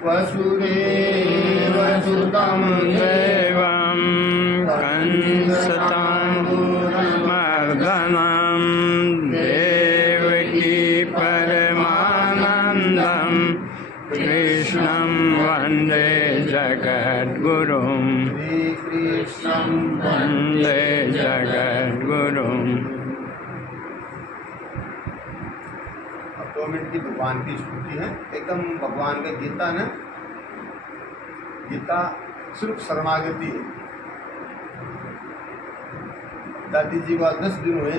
वसुदेवसुतं देवं कंसचाणूरमर्दनं देवकी परमानन्दं कृष्णं वन्दे जगद्गुरुं श्रीकृष्णं वन्दे जगद्गुरुम्। 2 मिनट की भगवान की स्तुति है। एकदम भगवान का गीता ना, गीता सिर्फ शरणागति है। दादी जी को 10 दिन हुए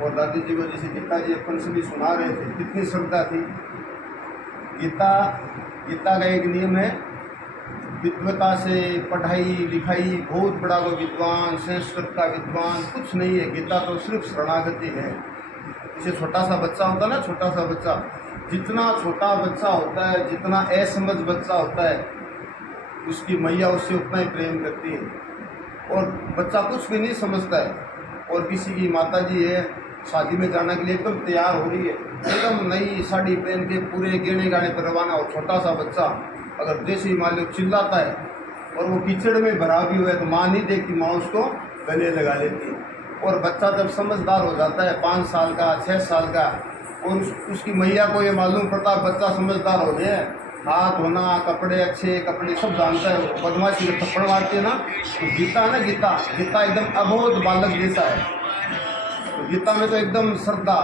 और दादी जी को जैसे गीता जी अपन सभी सुना रहे थे, कितनी श्रद्धा थी। गीता का एक नियम है, विद्वता से पढ़ाई लिखाई, बहुत बड़ा वो विद्वान, संस्कृत का विद्वान कुछ नहीं है। गीता तो सिर्फ शरणागति है। जैसे छोटा सा बच्चा होता है ना, छोटा सा बच्चा, जितना छोटा बच्चा होता है, जितना असमझ बच्चा होता है, उसकी मैया उससे उतना ही प्रेम करती है। और बच्चा कुछ भी नहीं समझता है। और किसी की माता जी है, शादी में जाने के लिए एकदम तैयार हो रही है, एकदम नई साड़ी पहन के पूरे गहने गाने पर रवाना, और छोटा सा बच्चा अगर जैसे ही मान लो चिल्लाता है और वो कीचड़ में भरा भी हुआ है तो माँ नहीं देखती, माँ उसको गले लगा लेती है। और बच्चा जब समझदार हो जाता है, 5 साल का, 6 साल का, और उसकी मैया को ये मालूम पड़ता है बच्चा समझदार हो गया, हाथ धोना, कपड़े अच्छे कपड़े सब जानता है, बदमाशी में थप्पड़ मारती है ना। तो गीता है ना, गीता एकदम अबोध बालक जैसा है। तो गीता में तो एकदम श्रद्धा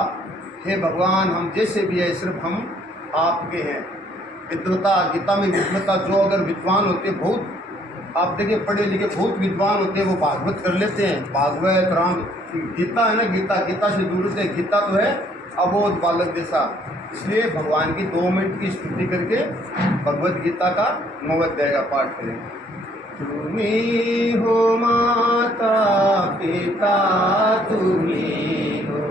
हे भगवान, हम जैसे भी है सिर्फ हम आपके हैं। विद्वता, गीता में विद्वता, जो अगर विद्वान होते, बहुत आप देखिए पढ़े लिखे बहुत विद्वान होते हैं, वो भागवत कर लेते हैं, भागवत राम। गीता है ना, गीता से दूर से, गीता तो है अबोध बालक जैसा। इसलिए भगवान की 2 मिनट की स्तुति करके भगवत गीता का 9वें अध्याय का पाठ करें। तुम्ही हो माता पिता, तुम्ही हो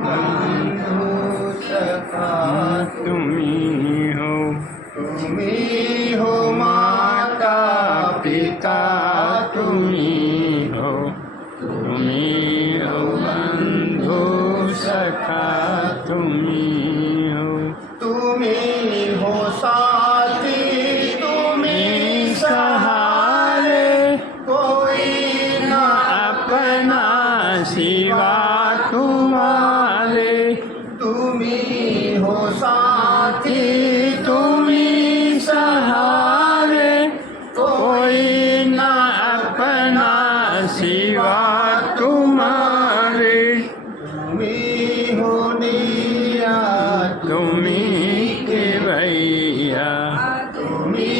बंधु सखा, तुम्ही हो माता पिता, तुम्ही हो बंधु सखा, तुम्ही हो साथी, तुम्ही सहारे, कोई न अपना सिवा तुम्हारे। तुम्ही हो साथी, तुम्ही सहारे, कोई न अपना सिवा तुम्हारे। तुम्ही हो नैया, तुम्ही के भैया, तुम्ही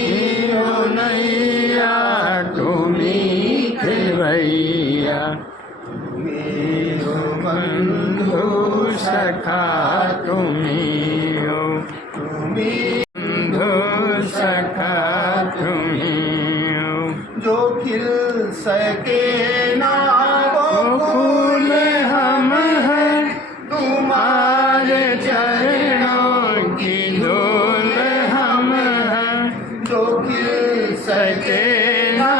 हो नैया, तुम्ही के भैया। तुम्ही हो बंधु सखा, तुम्ही हो तुम्ही बंधु सखा, तुम्ही हो। जो खिल सके ना वो फूल हम हैं, तुम्हारे चरणों की धूल हम हैं। जो खिल सके ना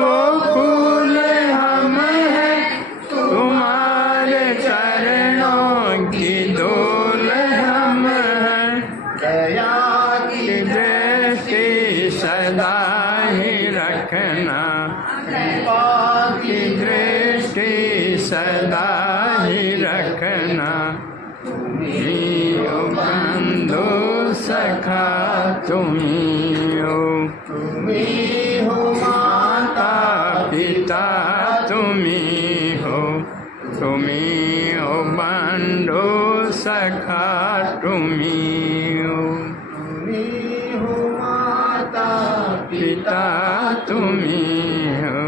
वो फूल हम हैं, तुम्हारे चरणों की धूल हम हैं। दया की दृष्टि सदा ही रखना, कृपा की दृष्टि सदा ही रखना। तुम्ही हो बंधु सखा, तुम्ही हो तुम्ही हो माता पिता, तुम्ही हो बंधु सखा, तुम्ही हो तुम्ही हो माता पिता, तुम्ही हो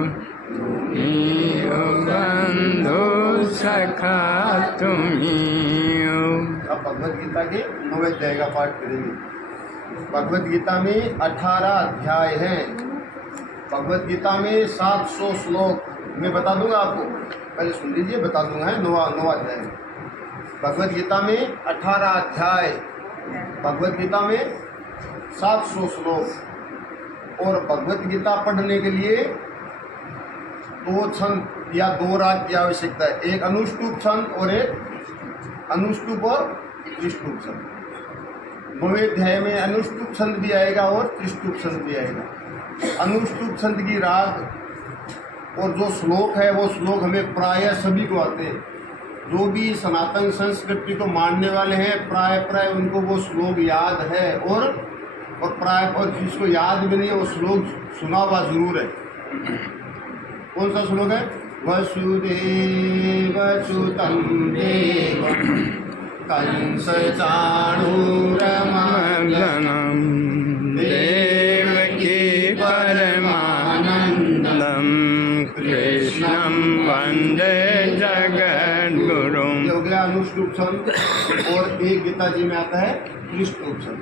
बंधु सखा, तुम्ही हो। अब भगवत गीता के 9वें अध्याय का पाठ करेंगे। भगवत गीता में 18 अध्याय हैं। भगवत गीता में 700 श्लोक मैं बता दूंगा आपको, पहले सुन लीजिए, बता दूंगा है। 9वां अध्याय भगवत गीता में 18 अध्याय, भगवत गीता में 700 श्लोक। और भगवत गीता पढ़ने के लिए 2 छंद या 2 राग की आवश्यकता है, एक अनुष्टुप छंद और एक अनुष्टुप और विष्णुप छंद। भवेध्याय में अनुष्टुप छंद भी आएगा और त्रिष्टुप छंद भी आएगा। अनुष्टुप छंद की राग और जो श्लोक है वो श्लोक हमें प्राय सभी को आते हैं। जो भी सनातन संस्कृति को मानने वाले हैं प्राय उनको वो श्लोक याद है और प्राय और जिसको याद भी नहीं है वो श्लोक सुना हुआ जरूर है। कौन सा श्लोक है? वसुदेव सुतं देवं कंस चाणूरमर्दनं देवकी परमानन्दं कृष्णं वन्दे जगद्गुरुं। ये हो गया अनुष्टुप छंद। और एक गीता जी में आता है त्रिष्टुप छंद।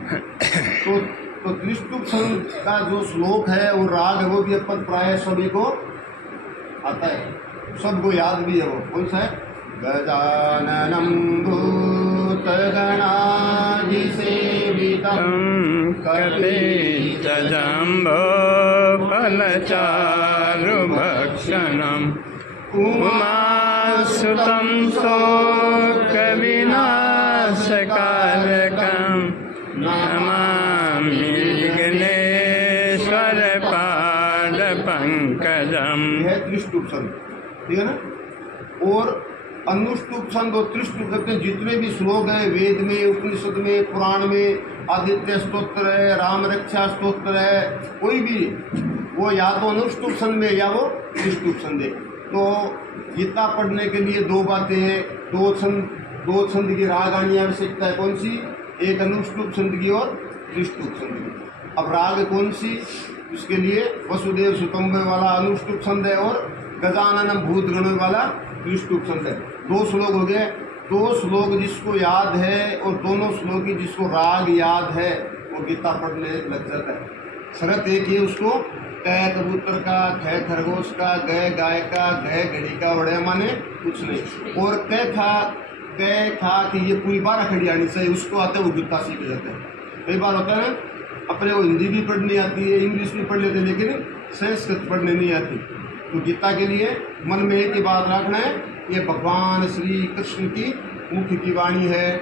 तो त्रिष्टुप छंद का जो श्लोक है और राग है वो भी अपन प्राय सभी को आता है, सबको याद भी है। वो कौन सा है? गजाननं भूतगणाधिसेवितं कपितजम्बो फलचारुभक्षणम् उमासुतं शोकविनाशकारकं नमामि विघ्नेश्वरपादपङ्कजम्। है त्रिष्टुप छंद, ठीक है ना। और अनुष्टुप छंद और त्रिष्टुप करते जितने भी श्लोक है वेद में, उपनिषद में, पुराण में, आदित्य स्तोत्र है, राम रक्षा स्तोत्र है, कोई भी वो या तो अनुष्टुप छंद में या वो त्रिष्टुप छंद है। तो गीता पढ़ने के लिए दो बातें हैं, दो छंद की राग आनी आवश्यकता है। कौन सी? एक अनुष्टुप छंद की और त्रिष्टुप छंद की। अब राग कौन सी? उसके लिए वसुदेव सुतं वाला अनुष्टुप छंद है और गजाननं भूतगण वाला त्रिष्टुप छंद है। दो श्लोक हो गए। दो श्लोक जिसको याद है और दोनों श्लोक की जिसको राग याद है वो गीता पढ़ने लग जाता है। शरत एक ही उसको क कबूतर का, ख खरगोश का, ग गाय का, घ घड़ी का, वड़े माने कुछ नहीं। और क था कि ये पूरी 12 खड़ी आनी चाहिए, उसको आते वो गीता सीख जाते हैं। कई बार होता है अपने को हिंदी भी पढ़नी आती है, इंग्लिश भी पढ़ लेते हैं, लेकिन संस्कृत पढ़ने नहीं आती। तो गीता के लिए मन में एक ही बात रखना है, ये भगवान श्री कृष्ण की मुख्य की वाणी है।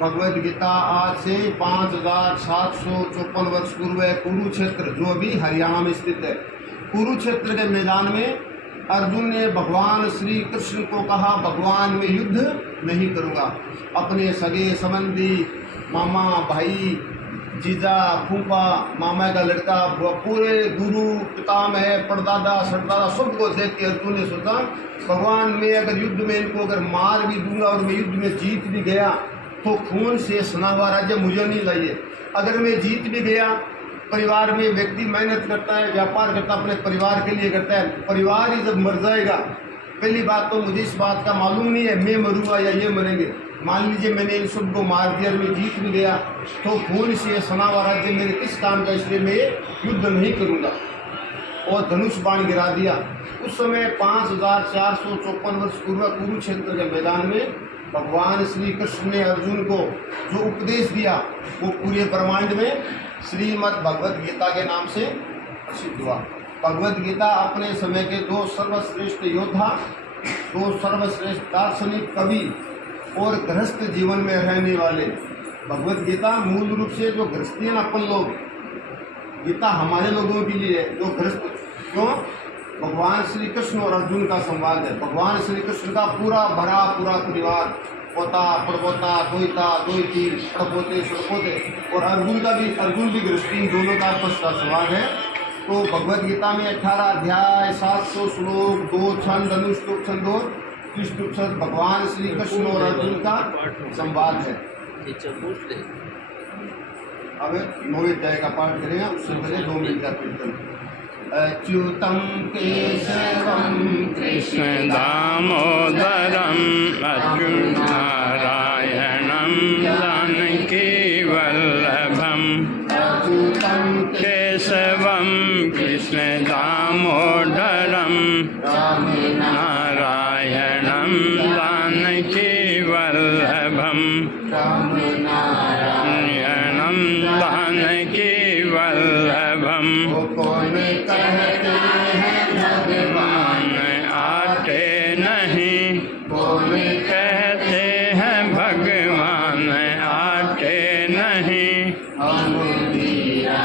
भगवद गीता आज से 5754 वर्ष पूर्व कुरुक्षेत्र, जो अभी हरियाणा में स्थित है, कुरुक्षेत्र के मैदान में अर्जुन ने भगवान श्री कृष्ण को कहा, भगवान मैं युद्ध नहीं करूँगा। अपने सगे संबंधी, मामा, भाई, जीजा, फूफा, मामा का लड़का, पूरे गुरु, पितामह, परदादा, सरदादा सबको देख के अर्जुन ने सोचा, भगवान मैं अगर युद्ध में इनको अगर मार भी दूंगा और मैं युद्ध में जीत भी गया तो खून से सना हुआ राज्य मुझे नहीं चाहिए। अगर मैं जीत भी गया, परिवार में व्यक्ति मेहनत करता है, व्यापार करता है, अपने परिवार के लिए करता है, परिवार ही जब मर जाएगा, पहली बात तो मुझे इस बात का मालूम नहीं है मैं मरूंगा या ये मरेंगे। मान लीजिए मैंने इन सबको मार दिया और मैं जीत भी गया तो खून से सना हुआ राज्य मेरे किस काम का, इसलिए मैं युद्ध नहीं करूंगा। और धनुष बाण गिरा दिया। उस समय 5454 वर्ष पूर्व कुरुक्षेत्र के मैदान में भगवान श्री कृष्ण ने अर्जुन को जो उपदेश दिया वो पूरे ब्रह्मांड में श्रीमद् भगवद गीता के नाम से प्रसिद्ध हुआ। भगवद गीता अपने समय के दो सर्वश्रेष्ठ योद्धा, दो सर्वश्रेष्ठ दार्शनिक कवि और गृहस्थ जीवन में रहने वाले। भगवद गीता मूल रूप से जो गृहस्थी है ना, अपन लोग, गीता हमारे लोगों के लिए है जो गृहस्थ, क्यों? भगवान श्री कृष्ण और अर्जुन का संवाद है। भगवान श्री कृष्ण का पूरा परिवार, पोता, पड़पोता, दोहिता, दोहिती, पड़पोते, सड़पोते, और अर्जुन भी गृहस्थी, दोनों का आपस का संवाद है। तो भगवद गीता में 18 अध्याय, 700 श्लोक, 2 छंद, अनुष्टुप छंद और त्रिष्टुप छंद, भगवान श्री कृष्ण और अर्जुन का संवाद है। अब 9वें अध्याय का पाठ करेंगे, उससे पहले 2 मिनट का कीर्तन। अच्युतं केशवं कृष्ण दामोदरम् अच्युतनारायणं जानकी वल्लभम्। अच्युतं केशवं कृष्ण दामोदरम् नारायणं जानकी वल्लभम्। नारायणं जानकी वल्लभम्। कौन कहते हैं भगवान आते नहीं, कौन कहते हैं भगवान आते नहीं, हम मीरा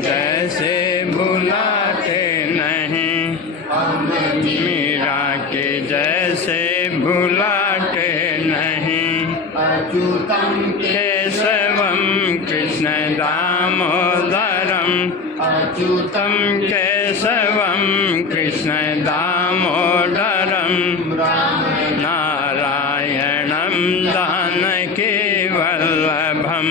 जैसे भुलाते नहीं, हम मीरा के जैसे भुलाते नहीं। अच्युतम केशवम कृष्ण दामोदरम, अच्युतम केशवम कृष्ण दामोदरम, राम नारायणं जानकी वल्लभम,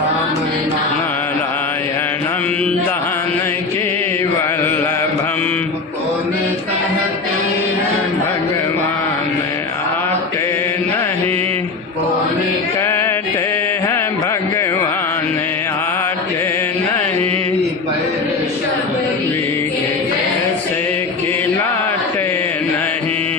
राम नारायणं जानकी वल्लभम। कौन कहते हैं भगवान आते नहीं, कौन कहते हैं भगवान आते नहीं, पैर शबरी के जैसे खिलाते नहीं,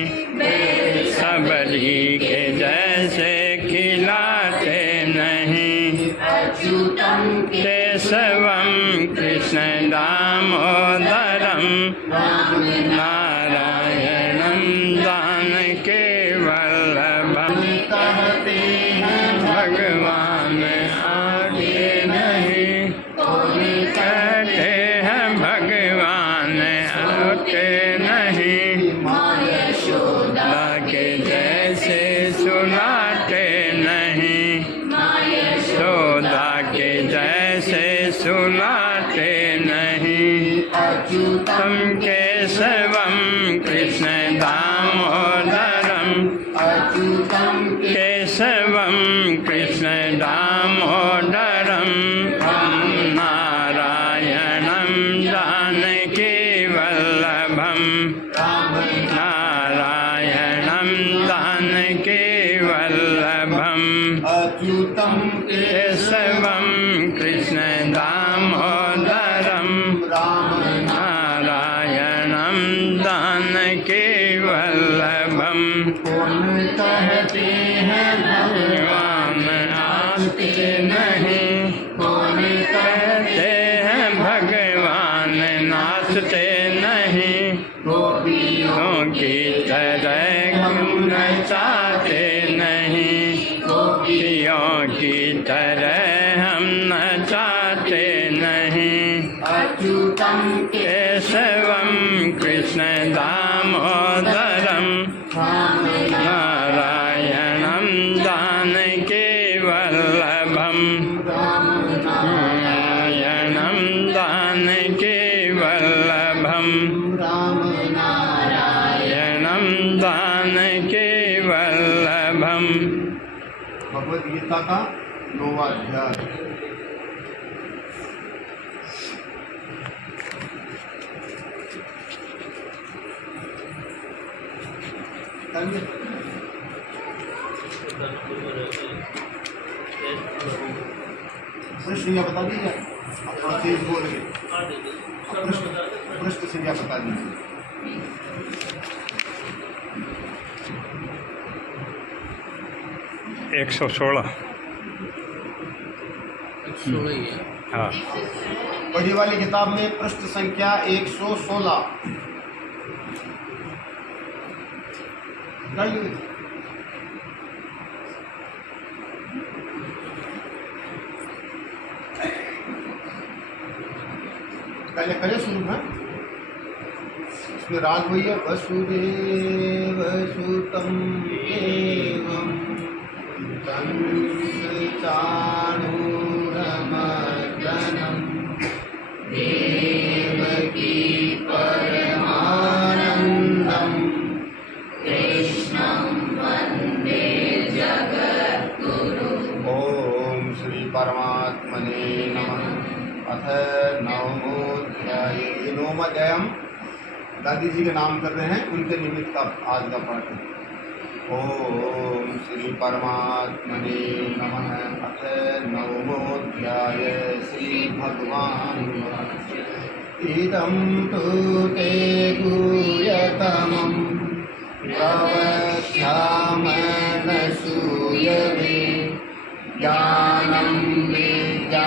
सबरी के जैसे खिलाते नहीं। अच्युतम केशवम कृष्ण दामोदरम, राम नारायणं जानकी वल्लभम। कहते हैं भगवान आते नहीं, कौन कहते हैं भगवान आते नहीं, माँ यशोदा के जैसे सुनाते नहीं, माँ यशोदा के जैसे सुनाते नहीं। अच्युतम तम केशवम कृष्ण दामोदरम, अच्युतम केशवम कृष्ण दामोदरम, नारायणं जानकी वल्लभम, राम नारायणं जानकी वल्लभम। अच्युतम केशवं कृष्ण दामोदरम, राम नारायणं जानकी वल्लभम। कौन कहते हैं भगवान आते नहीं, कौन कहते हैं भगवान नाचते नहीं, गोपियों की तरह हम नचाते नहीं, गोपियों की तरह हम नचाते नहीं। अच्युतम केशवं कृष्ण दामोदरम, राम नारायणं जानकी वल्लभम, नारायणं जानकी वल्लभम, राम नारायणं जानकी वल्लभम। भगवद गीता का 9वां अध्याय। संज्ञा बता दीजिए, अपना तेज बोल के पृष्ठ संज्ञा बता दीजिए। 116। हाँ, बड़ी वाली किताब में पृष्ठ संख्या 116। पहले करे शुरू में इसमें राग वही है, वसुदेव सुतम एवं कंसचाणूरमर्दनम् देवकी परमानन्दम् कृष्णं वन्दे जगद्गुरुम्। ओम श्री परमात्मने नमः। अथ नवमोऽध्याय। ये 9वां अध्याय हम दादी जी के नाम कर रहे हैं, उनके निमित्त का आज का पाठ है। ओम श्री परमात्मने नमः। अथ नवमोऽध्याय। श्री भगवान् इदं तु ते गुह्यतमं प्रवक्ष्यामः सूयवे ज्ञानं विज्ञानसहितं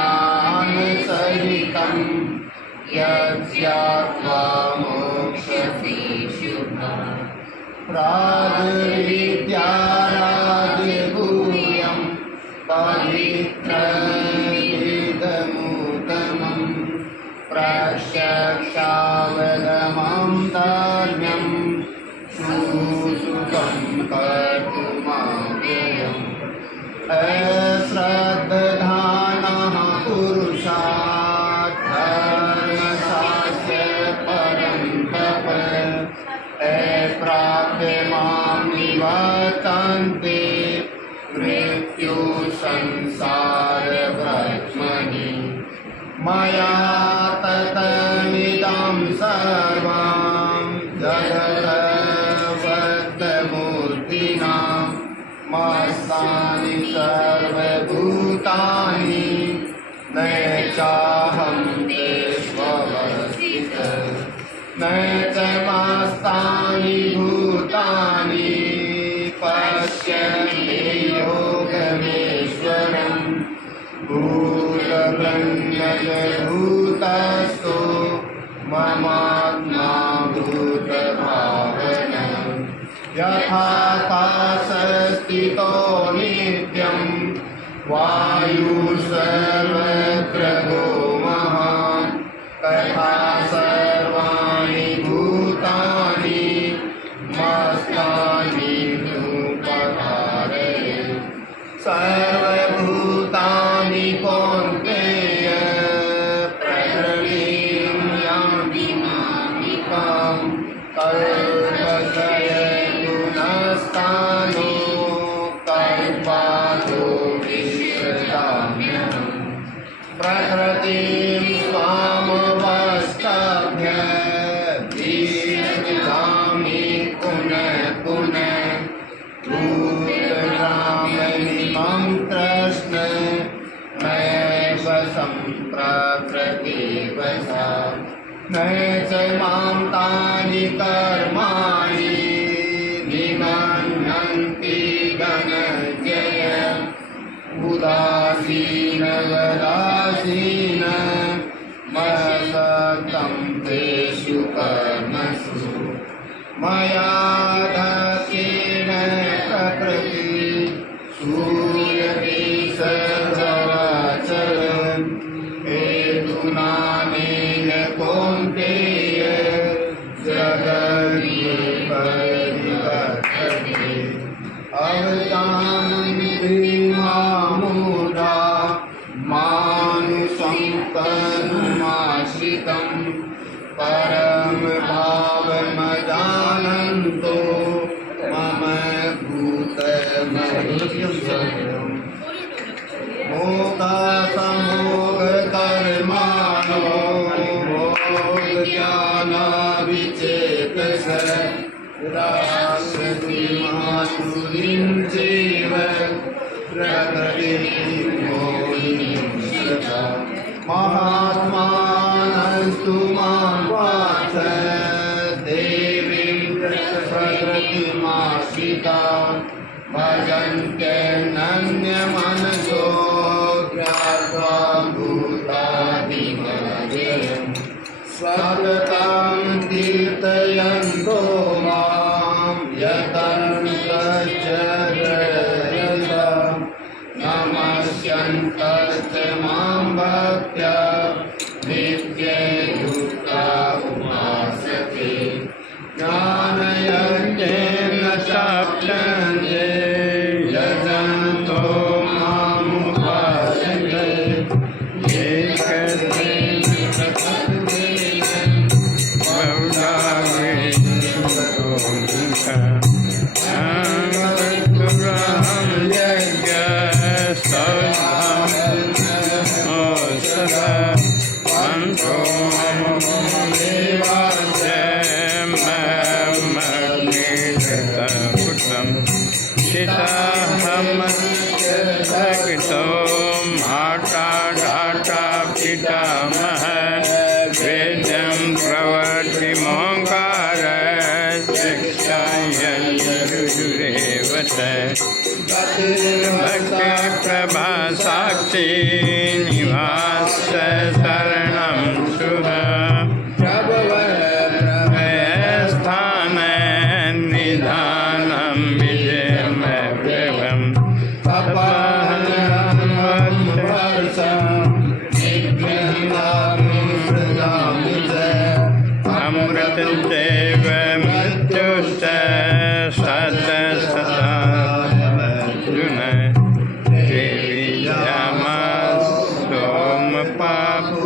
यज्ञात्वा मोक्ष्यसि शुभम्। प्राग्विद्याराजगूह्यं पवित्रं कर्तुमव्ययम् अश्रद्धानः पुरुषात् धर्मशास्त्र परं तप अप्राप्य मां निवर्तन्ते मृत्यु संसारब्रह्मणि मया ततमिदं सर्वं जगद्वद्मूर्तिना मस्तानि सर्वभूतानि न चाहं तेष्वस्थितः न च मस्तानि भूतानि पश्यन्ति योगमेश्वरम् भूतभृङ्गभूतस्थो ममात्मा भूतभावनः यथाकाशस्थितो नित्यं वायुः सर्वत्र महान् तथा सर्वाणि भूतानि मस्तानि नोपकारये सर्वभूतानि कौन्तेय प्रकृतिं यान्ति मामिकां कल्पतय गुणस्थानो कल्पातो विसृजाम्यहम् प्रकृतिं स्वामवष्टभ्य विसृजामि पुनः पुनः भूतग्राममिमं कृष्ण नैव सम्प्रकृतिवशा न च मां तानि कर्माणि निबध्नन्ति धनञ्जय उदासीनवदासीन मसक्तं तेषु कर्मसु मया दत्तेन प्रकृति सूयते सर्वचरन् हेतुनानेन कौन्तेय जगन्ये परिवर्तते अवतान्ति मामूढा मानुषं तनुमाश्रितम् परम भावमजानन्तो मम भूतमहेश्वरम् मोक्षसमोक्षकर्माणो भोगज्ञानाविचेतस रासक्तिमासुरीं चैव प्रकृतिं मोहिनीं सदा महात्मानस्तु मां वाच देवीं प्रकृतिमाश्रिता भजन्त्यनन्यमनसो ज्ञात्वा भूतादिमजयम् सततं कीर्तयन्तो मां यतन्तश्च नमस्यन्तश्च मां भक्त्या नित्ययुक्ता उपासते ज्ञानयज्ञेन साक्षन्ते यजन्तो मामुपासते एकत्रेण बहुधा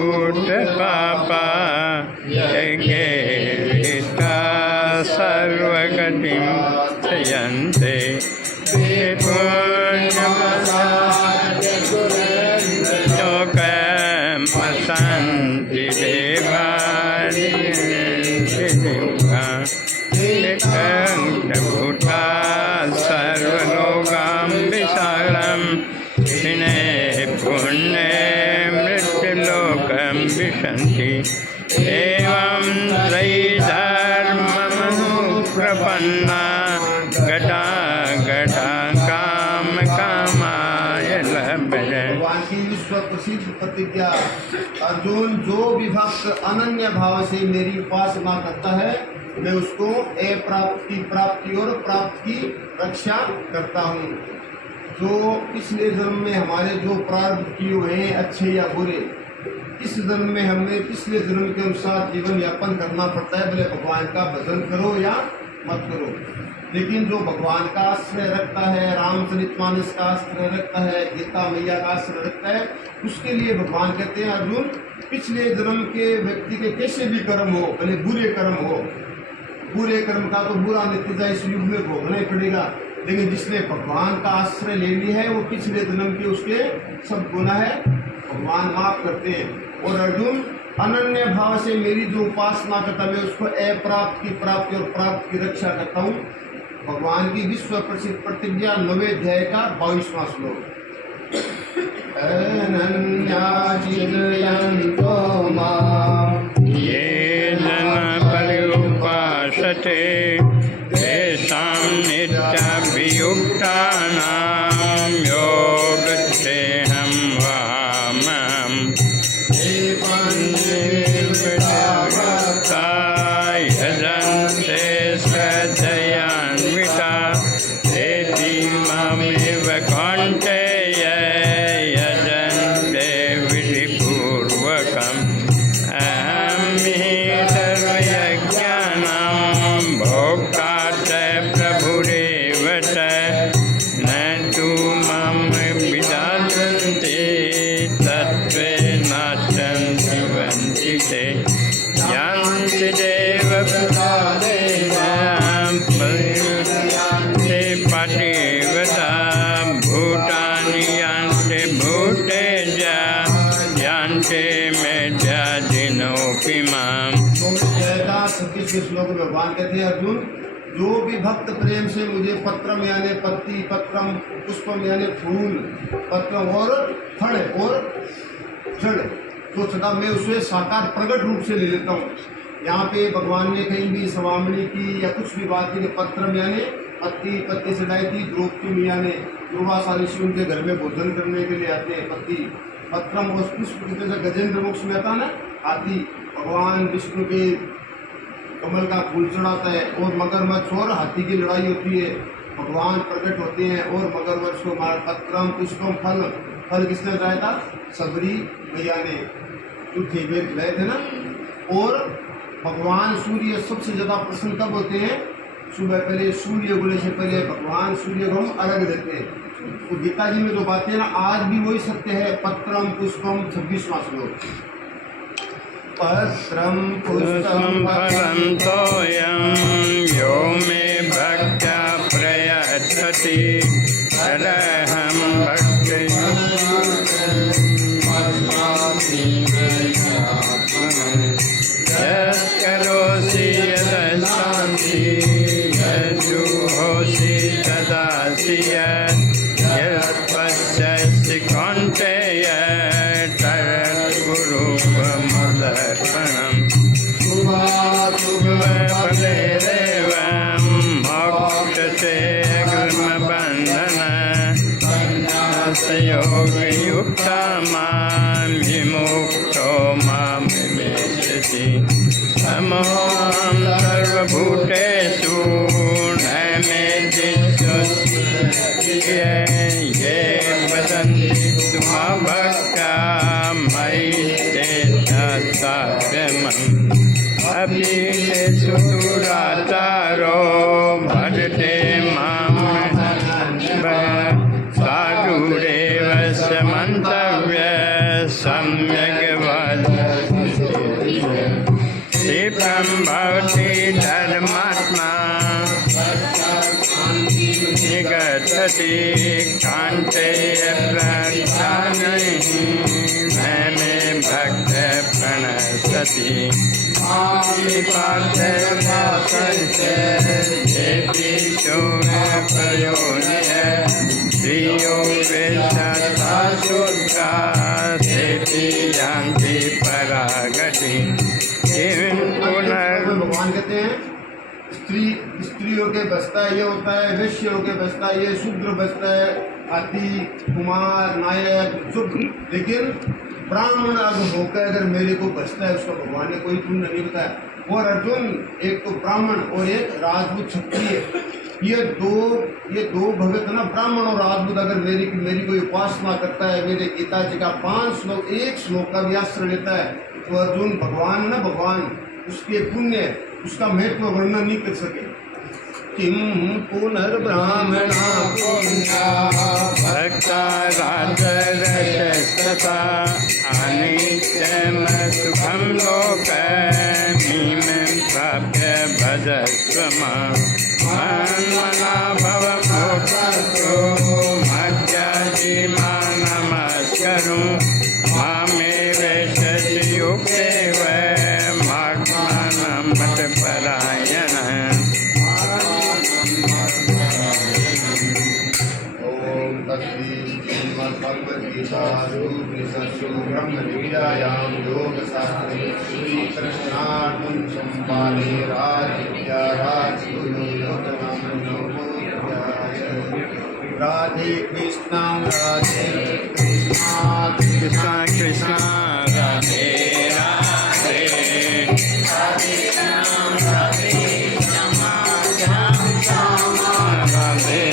भूत पापा यज्ञेता सर्वगतिं क्षयन्ते लोकमशान्ति भूता सर्वलोकां विशालं विनय पुण्ये मृत्युलोकं विशन्ति एवं त्रयीधर्ममनुप्रपन्ना गता गता काम कामाय लभते। भगवान की विश्व प्रसिद्ध प्रतिज्ञा, अर्जुन जो भी भक्त अनन्य भाव से मेरी उपासना करता है मैं उसको अप्राप्त की प्राप्ति और प्राप्त की रक्षा करता हूँ। जो पिछले जन्म में हमारे जो प्रारब्ध किए हुए हैं अच्छे या बुरे, इस जन्म में हमने पिछले जन्म के अनुसार जीवन यापन करना पड़ता है। भले भगवान का भजन करो या मत करो, लेकिन जो भगवान का आश्रय रखता है, रामचरितमानस का आश्रय रखता है, गीता मैया का आश्रय रखता है, उसके लिए भगवान कहते हैं अर्जुन पिछले जन्म के व्यक्ति के कैसे भी कर्म हो, भले बुरे कर्म हो, बुरे कर्म का तो बुरा नतीजा इस युग में भोगना ही पड़ेगा, लेकिन जिसने भगवान का आश्रय ले लिया है वो पिछले जन्म के उसके सब गुनाह है भगवान माफ करते हैं। और अर्जुन अनन्य भाव से मेरी जो उपासना करता मैं उसको अप्राप्त की प्राप्ति और प्राप्त की रक्षा करता हूँ। भगवान की विश्व प्रसिद्ध प्रतिज्ञा 9वें अध्याय का 22वां श्लोक। अनन्याचिन्तयन्तो मां ये जन पर्युपासते तेषां नित्याभियुक्तानां योगक्षेमं वहाम्यहम्। यजन्ते श्रद्धयान्विता तेऽपि मामेव कौन्तेय यजन्ते विधिपूर्वकम्। अहं हि सर्वयज्ञानां भोक्ता च प्रभुरेव च न तु मां विजानन्ति तत्त्वेनाश्चन्ति वन्ति ते यान्ति देवप्रसादेन ते पाटिवता भूतानि यान्ति भूतेजा यान्ति मेध्याजिनोऽपि माम्। 26 श्लोक में भगवान कहते हैं अर्जुन जो भी भक्त प्रेम से मुझे पत्रम यानी पत्ती, पत्रम पुष्पम यानी फूल, पत्रम और फल और जड़ तो सदा मैं उसे साकार प्रकट रूप से ले लेता हूँ। यहाँ पे भगवान ने कहीं भी स्वामिनी की या कुछ भी बात की पत्रम यानी पत्ती, पत्ती चढ़ाई थी द्रौपदी मैया ने, दुर्वासा ऋषि उनके घर में भोजन करने के लिए आते हैं पत्ती, पत्रम और पुष्प जैसे गजेंद्र मोक्ष में आता ना हाथी, भगवान विष्णु के कमल का फूल चढ़ाता है और मगरमच्छ और हाथी की लड़ाई होती है, भगवान प्रकट होते हैं और मगरमच्छ को मार। पत्रम पुष्पम फल, फल किसने चढ़ाया था? सबरी मैया ने चौथे बेर खिलाए थे ना। और भगवान सूर्य सबसे ज्यादा प्रसन्न कब होते हैं? सुबह पहले सूर्य उगने से पहले भगवान सूर्य को हम अर्घ देते हैं। तो गीता जी में जो बातें ना आज भी वही सत्य है। पत्रम पुष्पम 26वां श्लोक। पत्रम पुष्पम फलं तोयं यो मे भक्त्या प्रयच्छति तदहं यत्करोषि यदशान्ति यज्जुहोषि तदासि यत्पश्यसि कौन्तेय तत्कुरु मदर्पणम्। शुभफलेरेव मोक्षसे कर्मबन्धन योगयुक्ता मां विमुक्तो मां विमेष्यति। समोऽहं सर्वभूतेषु न मे ये वदन्ति त्वमभक्ता मयि ते तत्साध्यमम्। अपि तेषु दुराचारो भजते मां साधुरेव स मन्तव्य सम्यग् क्षिप्रं भवति धर्मात्मा निगच्छति कान्ते प्रस्थानैः मैंने भक्त प्रणश्यति श्रियो वेशता शुद्धा सेति यान्ति परागति भगवान कहते हैं स्त्रियों के बसता ये होता है, वैश्यों के बसता ये, शूद्र बसता है, हाथी कुमार नायक शूद्र, लेकिन ब्राह्मण होकर अगर मेरे को बसता है उसका भगवान ने कोई पुण्य नहीं बताया। और अर्जुन एक तो ब्राह्मण और एक राजपूत क्षत्रिय, ये दो भगत ना, ब्राह्मण और राजपूत अगर मेरी कोई उपासना करता है, मेरे गीता जी का 5 श्लोक 1 श्लोक का भी आश्रय लेता है, तो अर्जुन भगवान ना भगवान उसके पुण्य उसका महत्व वर्णन नहीं कर सके। किम पुनर्ब्राह्मणा पुण्या भक्ता राजरजस्तथा अनित्यं सुखं लोकमीमं प्राप्य भजस्व मां मन्मना भव मोक्षो मज्जाजीमा नमस्करु मामेव शशियुक्तेव माग्मानं मत्परायणः। श्रीमद्भगवद्गीतासु उपनिषत्सु ब्रह्मविद्यायां योगशास्त्रे श्रीकृष्णार्जुन संवादे राजविद्या राजगुरु योगनामयोगोऽध्याय। राधे कृष्णा राधे कृष्णा कृष्णा कृष्णा राधे राधे राधे राम राधे श्यामा श्याम श्यामा राधे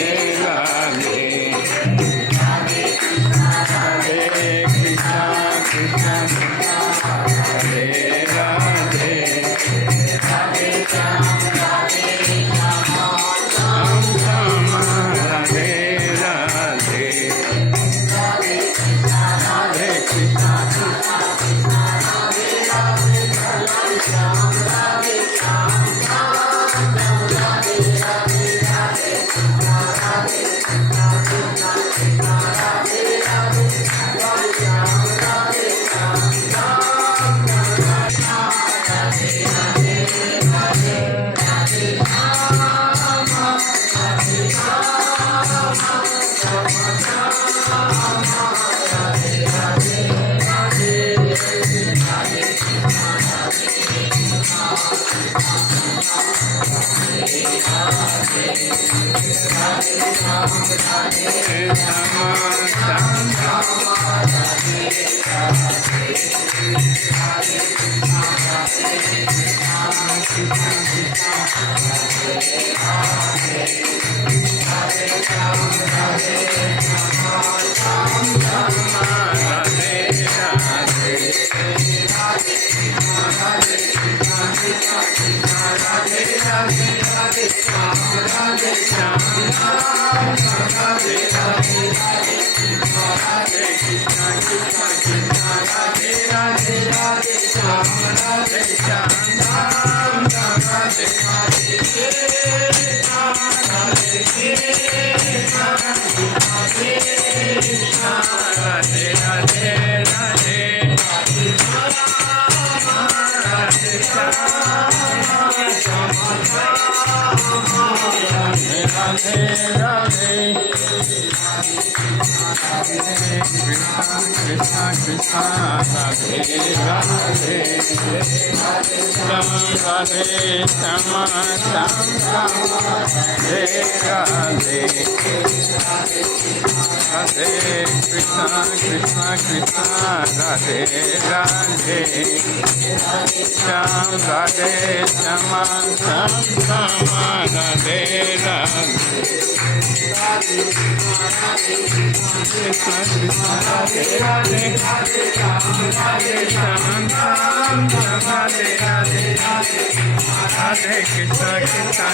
राधे राधे कृष्णा कृष्णा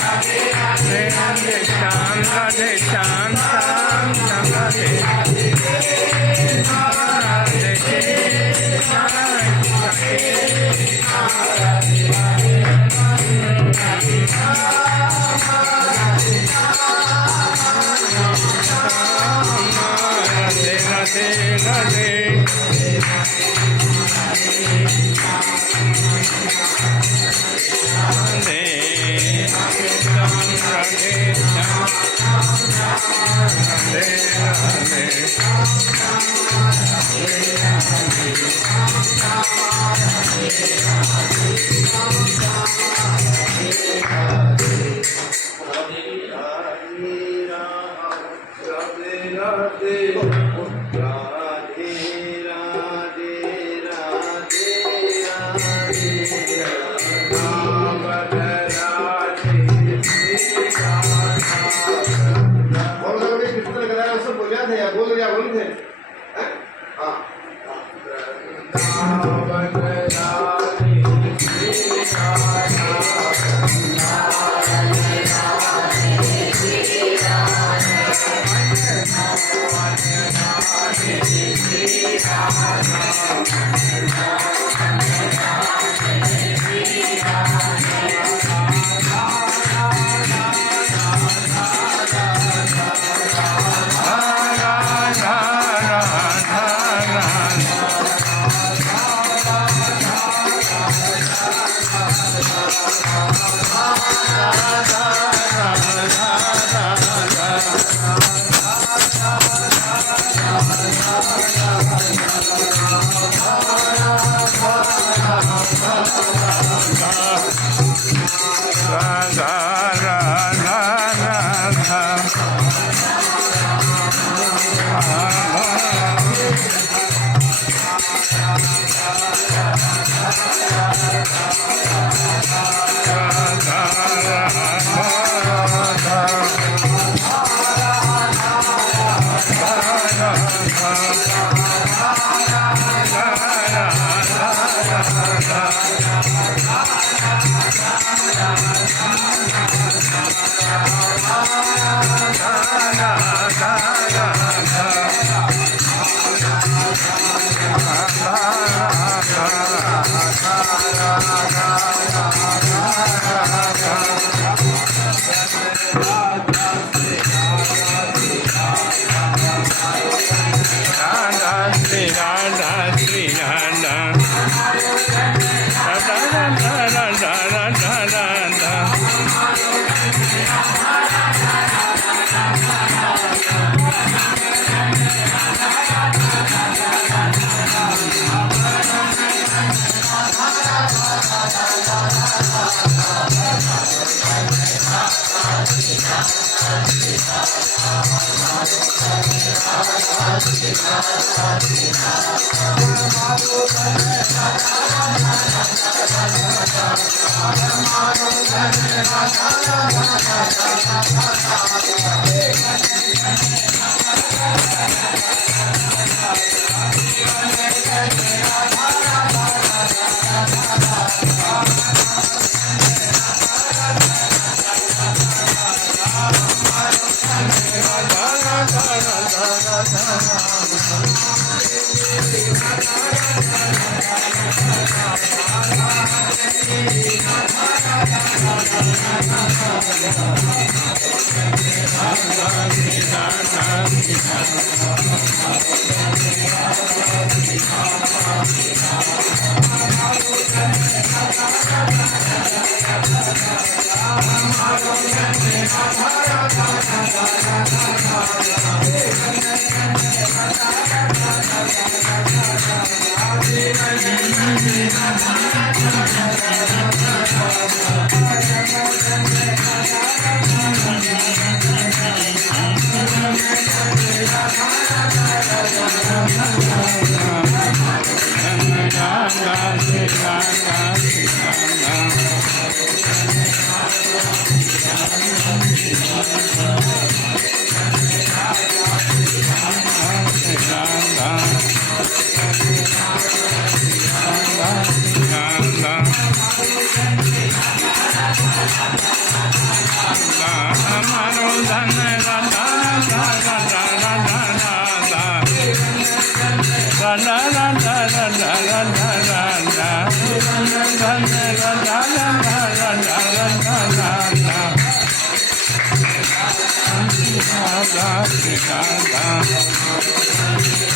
राधे राधे राधे श्याम राधे श्यामा श्याम श्यामा राधे राधे राधे कृष्णा राधे बोल गया बोल थे हाँ राधा श्री राधा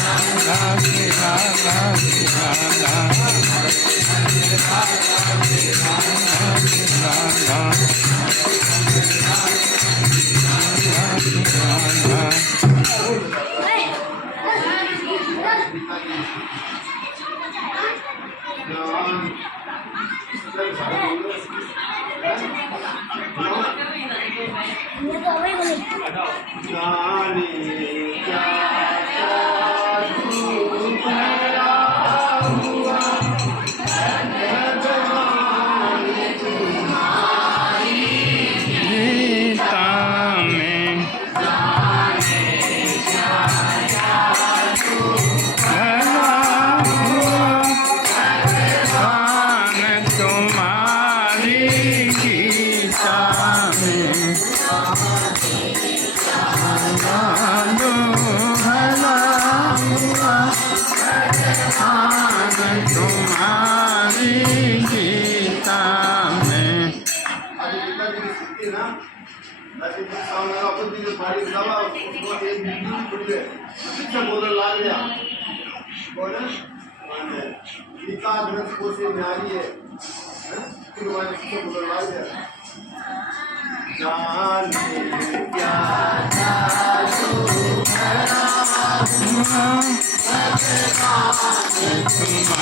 राधा श्री राधा श्री राधा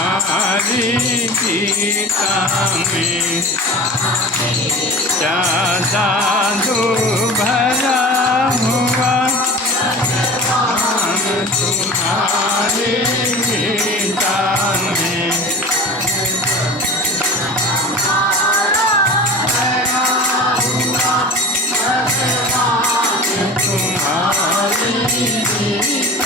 तुम्हारी गीता में क्या जादू भरा हुआ तुम्हारी गीता में तुम्हारी गीता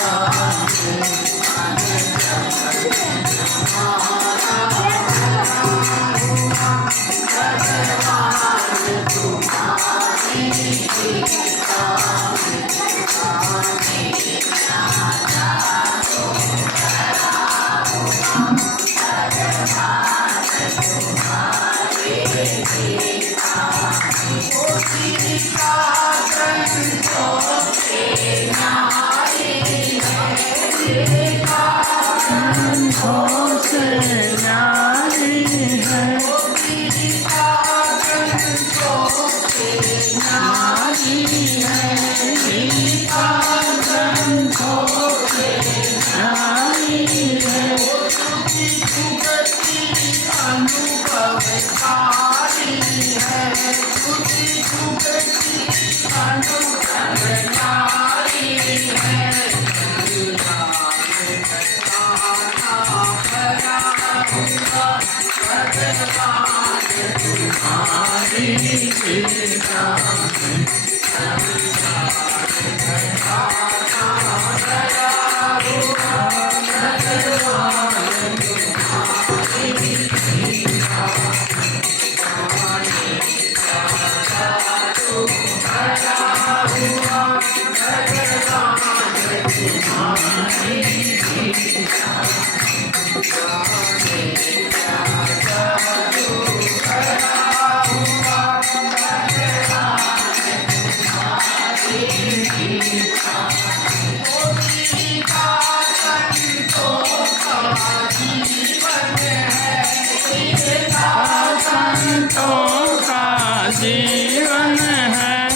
जीवन है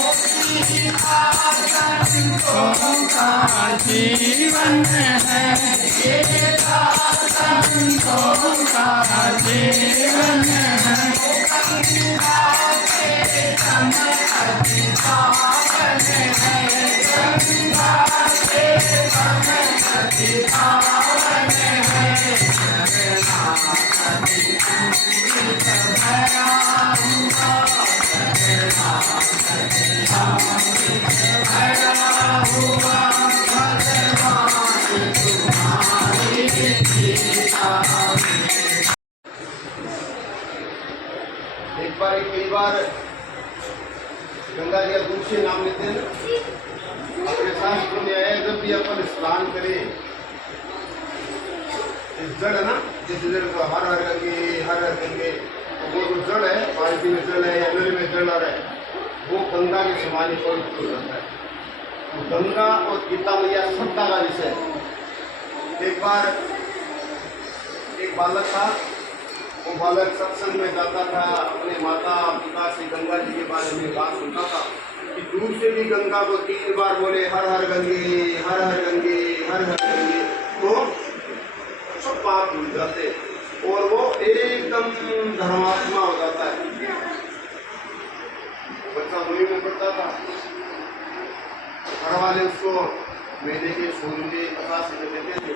जीवन है संतों का जीवन कई बार गंगा जी का दूध से नाम लेते हैं। अपने शास्त्र में आया जब भी अपन स्नान करें, इस जड़ है ना, जिस जड़ को हर हर गंगे, वो जो जड़ है, बाल्टी में जल है या नल में जल आ रहा है, वो गंगा के समान ही पवित्र हो जाता है। गंगा और गीता मैया श्रद्धा का विषय। एक बार एक बालक था, वो बालक सत्संग में जाता था, अपने माता पिता से गंगा जी के बारे में बात सुनता था कि दूर से भी गंगा को 3 बार बोले हर हर गंगे, हर हर गंगे, हर हर गंगे, तो सब पाप भूल जाते और वो एकदम धर्मात्मा हो जाता है। बच्चा वही में पढ़ता था, घर वाले उसको महीने के 100 रुपये 50 रुपये देते थे।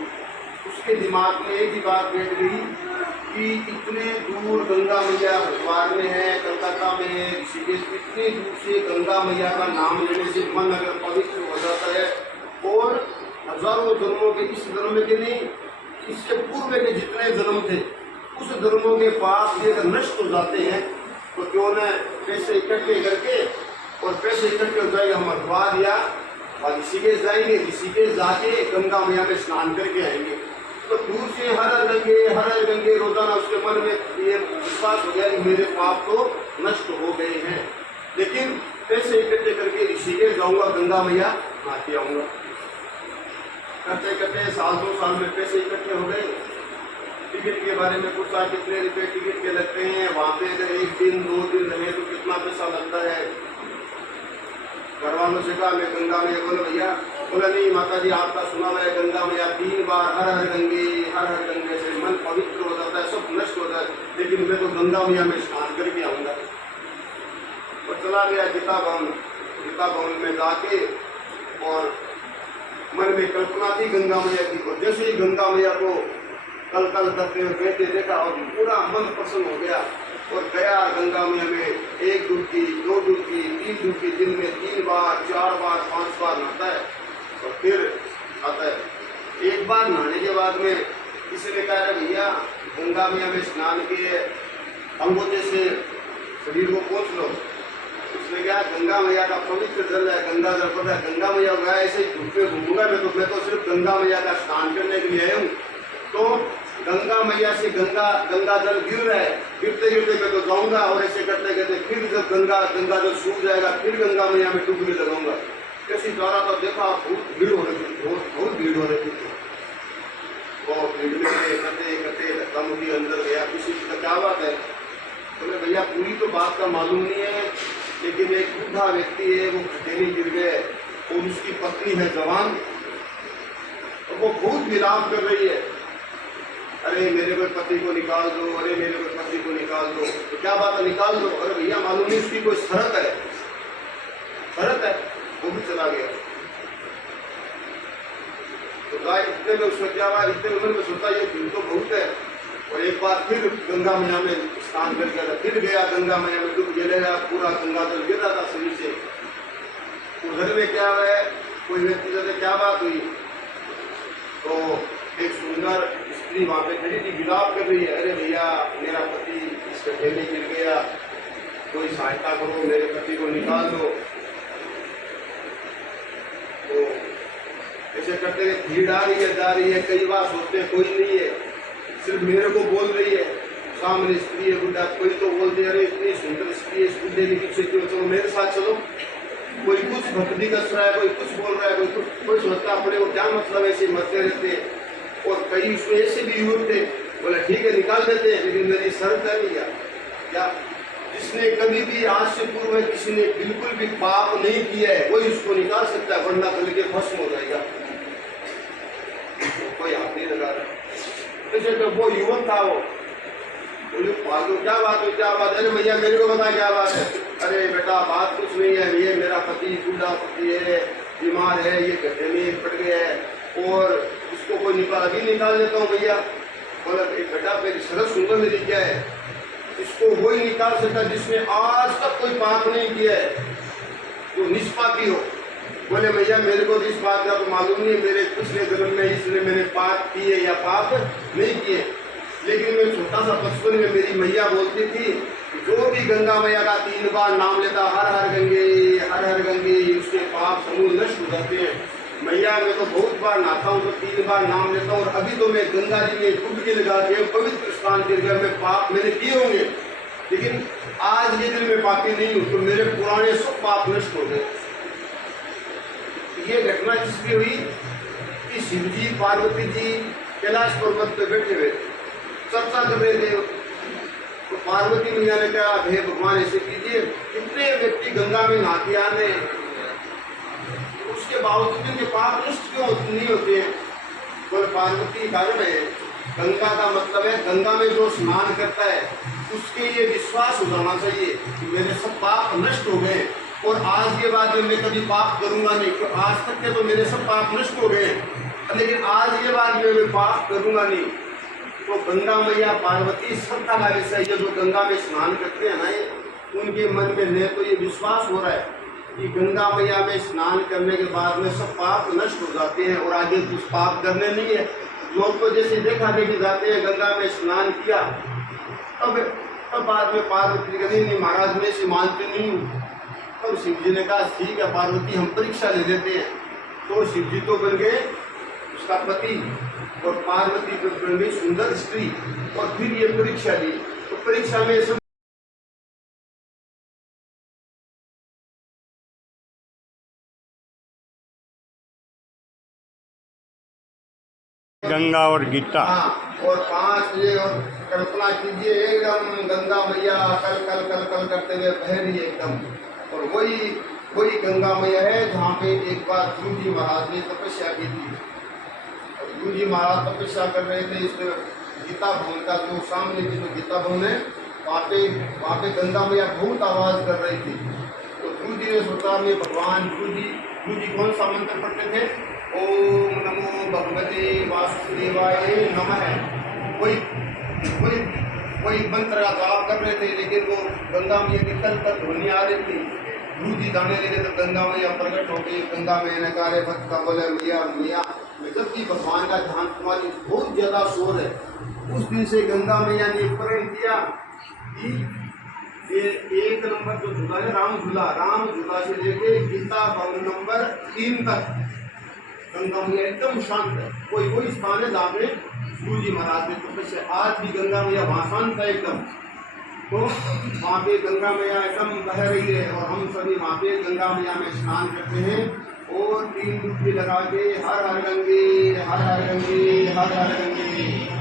उसके दिमाग में एक ही बात बैठ गई कि इतने दूर गंगा मैया हरिद्वार में है, कलकत्ता में, ऋषिकेश, इतनी दूर से गंगा मैया का नाम लेने से मन अगर पवित्र हो जाता है और हजारों जन्मों के, इस जन्म के नहीं, इसके पूर्व के जितने जन्म थे उस जन्मों के पाप भी अगर नष्ट हो जाते हैं तो क्यों न पैसे इकट्ठे करके और पैसे इकट्ठे हो जाएंगे, हम हरिद्वार या ऋषिकेश जाएंगे, ऋषिकेश जाके गंगा मैया में स्नान करके आएंगे। तो दूर से हर हर गंगे रोजाना उसके मन में ये विश्वास हो गया कि मेरे पाप तो नष्ट हो गए हैं, लेकिन पैसे इकट्ठे करके ऋषिकेश जाऊंगा, गंगा मैया नहाके आऊंगा। करते करते साल 2 साल में पैसे इकट्ठे हो गए। टिकट के बारे में पूछा, कितने रुपए टिकट के लगते हैं, वहाँ पे अगर 1 दिन 2 दिन रहे तो कितना पैसा लगता है। घर वालों से कहा मैं गंगा मैया, बोलो भैया, बोला नहीं माता जी आपका सुना हुआ है गंगा मैया 3 बार हर हर गंगे से मन पवित्र हो जाता है, सब नष्ट हो जाता है, लेकिन मैं तो गंगा मैया में स्नान करके आऊंगा। और चला गया गीता भवन में जाके और मन में कल्पना थी गंगा मैया की, और जैसे ही गंगा मैया को कल करते हुए बैठे देखा और पूरा मन प्रसन्न हो गया और गया गंगा मैया में 1 डुबकी 2 डुबकी 3 डुबकी, दिन में 3 बार 4 बार 5 बार नहाता है और फिर आता है। एक बार नहाने के बाद में किसी ने कहा भैया गंगा मैया में स्नान के अंगोटे से शरीर को पोंछ लो। उसने कहा गंगा मैया का पवित्र जल है, गंगा जल पता है, गंगा मैया गया ऐसे ही धूप में घूमूंगा मैं तो सिर्फ गंगा मैया का स्नान करने के लिए आया हूँ। तो गंगा मैया से गंगा जल गिर रहा है, गिरते गिरते मैं तो जाऊंगा और ऐसे करते करते फिर जब गंगा जल सूख जाएगा फिर गंगा मैया में डुबकी लगाऊंगा। ऐसी द्वारा तो देखा बहुत भीड़ हो रही थी, बहुत भीड़ हो रही थी। वो भीड़ में करते करते धक्का-मुक्की अंदर गया, किसी की क्या बात है, बोले भैया पूरी तो बात का मालूम नहीं है, लेकिन एक बूढ़ा व्यक्ति है वो खड्डे गिर गए और उसकी पत्नी है जवान, तो वो बहुत विलाप कर रही है, अरे मेरे को पति को निकाल दो, अरे मेरे को पति को निकाल दो। तो क्या बात है, निकाल दो। अरे भैया मालूम नहीं उसकी कोई शर्त है। वो भी चला गया। तो गाय इतने में उसमें क्या हुआ, इतने उम्र में सोचा ये भीड़ तो बहुत है, और एक बार फिर गंगा मैया में स्नान कर गया था, फिर गया गंगा मैया में डूब गया, पूरा गंगा जल गिर रहा था शरीर से। उधर में क्या है, कोई व्यक्ति जैसे क्या बात हुई, तो एक सुंदर स्त्री वहां पे खड़ी थी, विलाप कर रही है, अरे भैया मेरा पति इस गड्ढे में गिर गया, कोई सहायता करो, मेरे पति को निकाल दो। तो ऐसे करते भीड़ आ रही है, जा रही है, कई बार सोचते कोई नहीं है, सिर्फ मेरे को बोल रही है, सामने स्त्री है बुढ़ा, कोई तो बोलते अरे इतनी सुंदर स्त्री है, इस बुढ़े के पीछे क्यों, चलो मेरे साथ चलो। कोई कुछ भक्ति कस रहा है, कोई कुछ बोल रहा है, कोई सोचता अपने को क्या मतलब, ऐसे मरते रहते। और कई उसमें ऐसे भी युवक थे, बोले ठीक है निकाल देते हैं, लेकिन मेरी शर्त है भैया, क्या जिसने कभी भी आज से पूर्व में किसी ने बिल्कुल भी पाप नहीं किया है वही उसको निकाल सकता है, वरना कल के भस्म हो जाएगा। तो कोई हाथ नहीं लगा रहा। जैसे तो वो युवक था, वो फालतू क्या बात है, क्या बात है, अरे भैया मेरे को बता क्या बात है। अरे बेटा बात कुछ नहीं है, ये मेरा पति बूढ़ा पति है, बीमार है, ये गड्ढे में पड़ गया है और इसको कोई अभी निकाल देता हूँ भैया। बोला बेटा मेरी शरत सुनो, मेरी क्या है, इसको वही निकाल सकता जिसने आज तक कोई पाप नहीं किया है, जो निष्पापी हो। बोले भैया मेरे को इस बात का तो मालूम नहीं, मेरे पिछले जन्म में इसने मैंने पाप किए या पाप नहीं किए, लेकिन मैं छोटा सा बचपन में मेरी मैया बोलती थी जो भी गंगा मैया का 3 बार नाम लेता हर हर गंगे उसके पाप समूह नष्ट हो जाते हैं। मैया मैं तो बहुत बार नहाता हूँ, तो 3 बार नाम लेता हूँ, और अभी तो मैं गंगा जी में डुबकी लगा के पवित्र स्नान करके मैं पाप मैंने किए होंगे, लेकिन आज ये दिन में पापी नहीं हूँ, तो मेरे पुराने सब पाप नष्ट हो गए। ये घटना जिसकी हुई कि शिव जी पार्वती जी कैलाश पर्वत पे बैठे हुए चर्चा कर रहे थे। तो पार्वती मैया ने कहा, हे भगवान ऐसे कीजिए, कितने व्यक्ति गंगा में नहाते आने, उसके बावजूद उनके पाप नष्ट क्यों नहीं होते हैं? बोले पार्वती कारण है, गंगा का मतलब है गंगा में जो स्नान करता है उसके ये विश्वास हो जाना चाहिए कि मेरे सब पाप नष्ट हो गए और आज के बाद में मैं कभी पाप करूंगा नहीं। तो आज तक के तो मेरे सब पाप नष्ट हो गए, लेकिन आज के बाद में मैं पाप करूंगा नहीं। तो गंगा मैया पार्वती श्रद्धा का विषय, ये जो गंगा में स्नान करते हैं ना, ये उनके मन में न तो ये विश्वास हो रहा है कि गंगा मैया में स्नान करने के बाद में सब पाप नष्ट हो जाते हैं और आगे कुछ पाप करने नहीं है। लोग तो जैसे देखा देखी जाते हैं, गंगा में स्नान किया, तब बाद में पार्वती कहती नहीं महाराज मैं इसे मानती नहीं हूँ। तब शिव जी ने कहा ठीक है पार्वती हम परीक्षा ले लेते हैं। तो शिव जी तो बन गए उसका पति और पार्वती तो बन गई सुंदर स्त्री। और फिर ये परीक्षा ली, तो परीक्षा में सब गंगा और गीता। हाँ, और 5 बजे और कल्पना कीजिए एकदम गंगा मैया कल कल कल कल करते हुए बह रही है एकदम। और वही गंगा मैया है जहाँ पे एक बार ध्रुव जी महाराज ने तपस्या की थी। ध्रुव जी महाराज तपस्या कर रहे थे इस गीता भवन का, जो सामने की जो गीता भवन है वहाँ पे गंगा मैया बहुत आवाज़ कर रही थी। तो ध्रुव जी ने सोचा मैं भगवान ध्रुव जी कौन सा मंत्र पढ़ते थे? ओम नमो भगवते वासुदेवाय नमः। वही मंत्र का जाप कर रहे थे, लेकिन वो गंगा मैया की तल पर ध्वनि आ रही थी। ध्रुव जी जाने लगे तो गंगा मैया प्रकट हो गई। गंगा मैया ने कहा भक्त का बोले मैया मैया, जब भी भगवान का ध्यान तुम्हारी बहुत ज्यादा शोर है। उस दिन से गंगा मैया ने प्रण किया कि ये 1 नंबर जो झूला है राम झूला से लेके गीता भवन नंबर 3 तक गंगा मैया एकदम शांत है। कोई स्थान है जहाँ पे गुरु जी महाराज ने तपस्या, आज भी गंगा मैया वहाँ शांत है एकदम। तो वहाँ पे गंगा मैया एकदम बह रही है और हम सभी वहाँ पे गंगा मैया में स्नान करते हैं और 3 डुबकी लगा के हर हर गंगे हर हर गंगे हर हर गंगे।